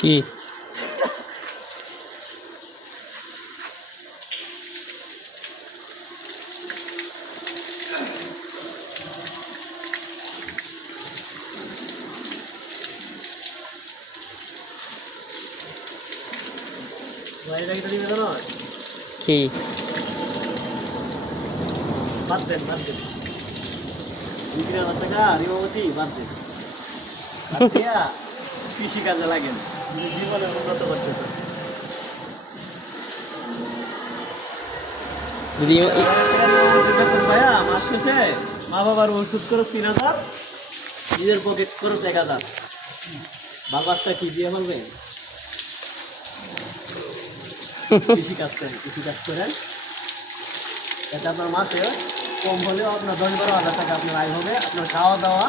কি কি কৃষি কাজে লাগে জীবনে উন্নত করতেছে। দিদি ভাইয়া মাস শেষে মা বাবার ওষুধ খরচ 3000, নিজের পকেট খরচ 1000। বাচ্চা কি দিয়ে বলবে? কৃষি কাজ করেন, এটা আপনার মাসে কম হলেও আপনার 10-12 হাজার টাকা আপনার আয় হবে, আপনার খাওয়া দাওয়া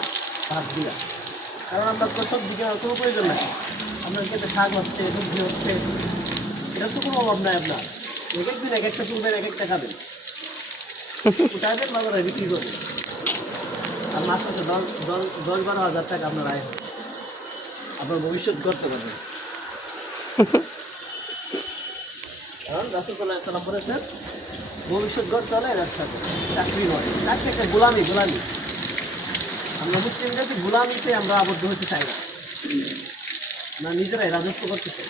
ভাত দিয়া। কারণ আপনার তো সবজি কেনার কোনো প্রয়োজন নেই, আপনার খেতে শাক হচ্ছে, সবজি হচ্ছে, এটার তো কোনো অভাব নাই। আপনার এক একদিন এক একটা তুলবেন, এক একটা খাবেন, উঠাবেন, বাজারে বিক্রি করবেন, আর মাস শেষে 10-12 হাজার টাকা আপনার আয় হবে। আপনার ভবিষ্যৎ করতে পারবেন। কারণ রাসূল সাল্লাল্লাহু আলাইহি ওয়াসাল্লাম বলেছেন, ভবিষ্যৎ গড়তে হলে ব্যবসা করে, চাকরি নয়। চাকরি একটা গোলামি। আমরা মুসলিমদের গোলামিতে আমরা আবদ্ধ হতে চাই না, নিজেরাই রাজত্ব করতে চাই।